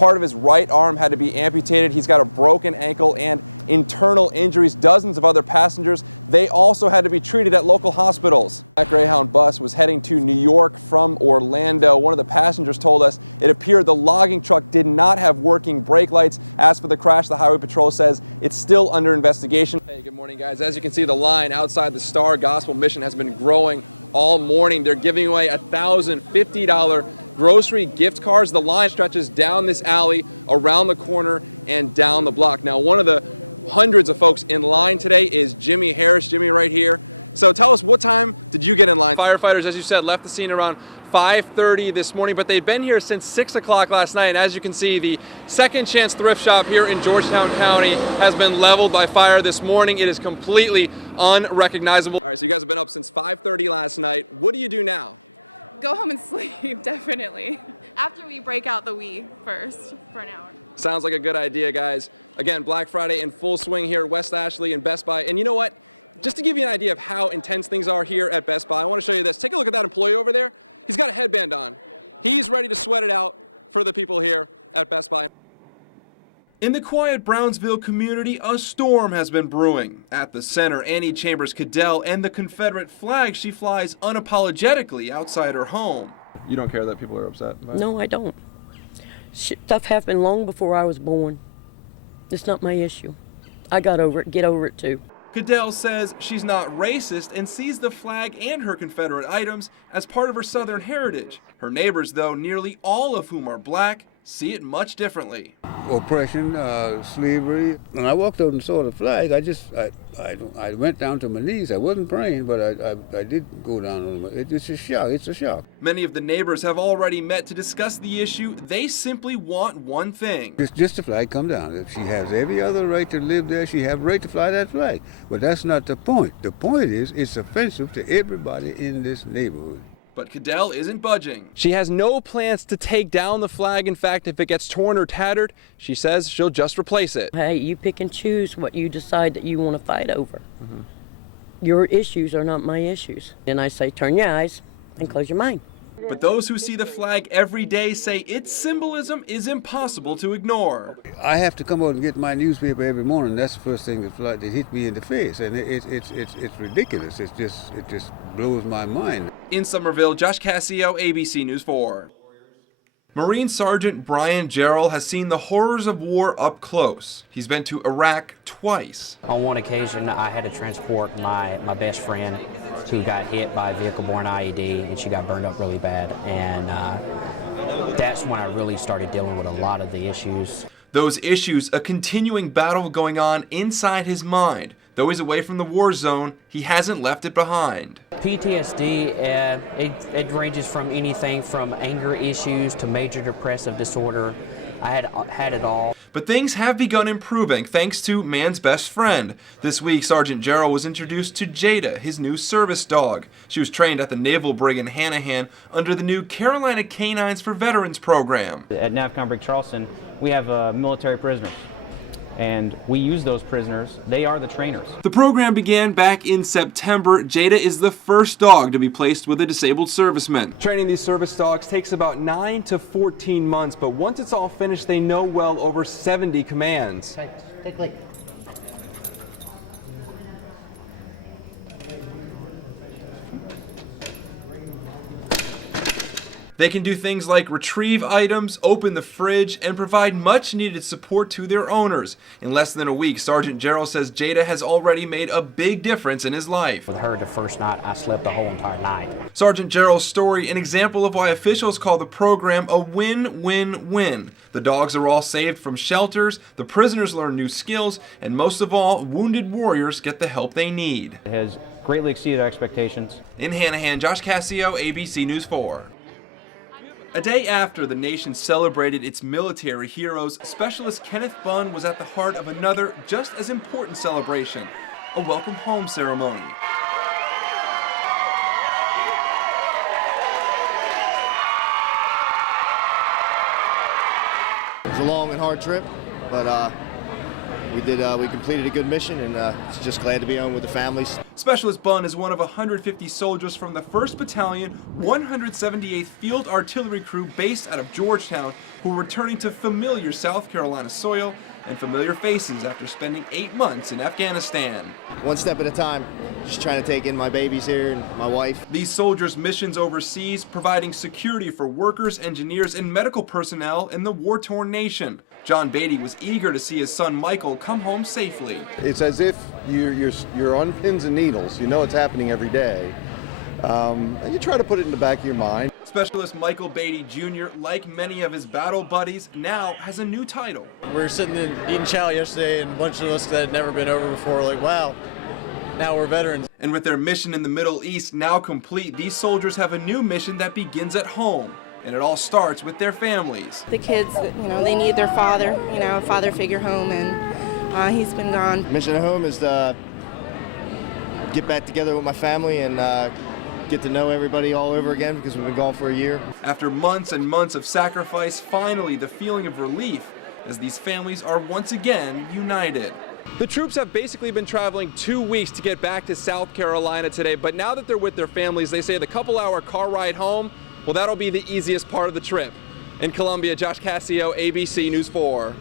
Part of his right arm had to be amputated. He's got a broken ankle and internal injuries. Dozens of other passengers, they also had to be treated at local hospitals. That Greyhound bus was heading to New York from Orlando. One of the passengers told us it appeared the logging truck did not have working brake lights. As for the crash, the Highway Patrol says it's still under investigation. Hey, good morning, guys. As you can see, the line outside the Star Gospel Mission has been growing all morning. They're giving away $1,050 grocery gift cards. The line stretches down this alley, around the corner, and down the block. Now, one of the hundreds of folks in line today is Jimmy Harris. Jimmy, right here. So tell us, what time did you get in line? Firefighters, as you said, left the scene around 5:30 this morning, but they've been here since 6 o'clock last night. And as you can see, the Second Chance thrift shop here in Georgetown County has been leveled by fire this morning. It is completely unrecognizable. All right, so you guys have been up since 5:30 last night. What do you do now? Go home and sleep, definitely. After we break out the weed first for an hour. Sounds like a good idea, guys. Again, Black Friday in full swing here at West Ashley and Best Buy. And you know what? Just to give you an idea of how intense things are here at Best Buy, I want to show you this. Take a look at that employee over there. He's got a headband on. He's ready to sweat it out for the people here at Best Buy. In the quiet Brownsville community, a storm has been brewing. At the center, Annie Chambers Cadell and the Confederate flag she flies unapologetically outside her home. You don't care that people are upset about it? No, I don't. Stuff happened long before I was born. It's not my issue. I got over it. Get over it too. Cadell says she's not racist and sees the flag and her Confederate items as part of her Southern heritage. Her neighbors, though, nearly all of whom are black, see it much differently. Oppression, slavery. When I walked over and saw the flag, I went down to my knees. I wasn't praying, but I did go down on my. It's a shock. It's a shock. Many of the neighbors have already met to discuss the issue. They simply want one thing. It's just the flag come down. If she has every other right to live there, she has a right to fly that flag. But that's not the point. The point is it's offensive to everybody in this neighborhood. But Cadell isn't budging. She has no plans to take down the flag. In fact, if it gets torn or tattered, she says she'll just replace it. Hey, you pick and choose what you decide that you want to fight over. Your issues are not my issues. And I say, turn your eyes and close your mind. But those who see the flag every day say its symbolism is impossible to ignore. I have to come out and get my newspaper every morning. That's the first thing that hit me in the face, and it's ridiculous. It just blows my mind. In Somerville, Josh Cassio, ABC News 4. Marine Sergeant Brian Gerald has seen the horrors of war up close. He's been to Iraq twice. On one occasion, I had to transport my best friend who got hit by a vehicle-borne IED, and she got burned up really bad. And that's when I really started dealing with a lot of the issues. Those issues, a continuing battle going on inside his mind. Though he's away from the war zone, he hasn't left it behind. PTSD, it ranges from anything from anger issues to major depressive disorder. I had it all. But things have begun improving thanks to man's best friend. This week, Sergeant Gerald was introduced to Jada, his new service dog. She was trained at the Naval Brig in Hanahan under the new Carolina Canines for Veterans program. At NAVCOM Brig Charleston, we have military prisoners, and we use those prisoners. They are the trainers. The program began back in September. Jada is the first dog to be placed with a disabled serviceman. Training these service dogs takes about 9 to 14 months, but once it's all finished, they know well over 70 commands. Take a look. They can do things like retrieve items, open the fridge, and provide much needed support to their owners. In less than a week, Sergeant Gerald says Jada has already made a big difference in his life. With her the first night, I slept the whole entire night. Sergeant Gerald's story, an example of why officials call the program a win-win-win. The dogs are all saved from shelters, the prisoners learn new skills, and most of all, wounded warriors get the help they need. It has greatly exceeded our expectations. In Hanahan, Josh Cassio, ABC News 4. A day after the nation celebrated its military heroes, Specialist Kenneth Bunn was at the heart of another just as important celebration, a welcome home ceremony. It was a long and hard trip, but We completed a good mission, and just glad to be home with the families. Specialist Bunn is one of 150 soldiers from the 1st Battalion, 178th Field Artillery Crew based out of Georgetown, who are returning to familiar South Carolina soil and familiar faces after spending 8 months in Afghanistan. One step at a time, just trying to take in my babies here and my wife. These soldiers' missions overseas, providing security for workers, engineers, and medical personnel in the war-torn nation. John Beatty was eager to see his son Michael come home safely. It's as if you're on pins and needles. You know it's happening every day. And you try to put it in the back of your mind. Specialist Michael Beatty Jr., like many of his battle buddies, now has a new title. We were sitting in eating chow yesterday, and a bunch of us that had never been over before were like, wow, now we're veterans. And with their mission in the Middle East now complete, these soldiers have a new mission that begins at home. And it all starts with their families. The kids, they need their father, a father figure home, and he's been gone. Mission at home is to get back together with my family and get to know everybody all over again, because we've been gone for a year. After months and months of sacrifice, finally the feeling of relief as these families are once again united. The troops have basically been traveling 2 weeks to get back to South Carolina today, but now that they're with their families, they say the couple-hour car ride home, well, that'll be the easiest part of the trip. In Columbia, Josh Cassio, ABC News 4.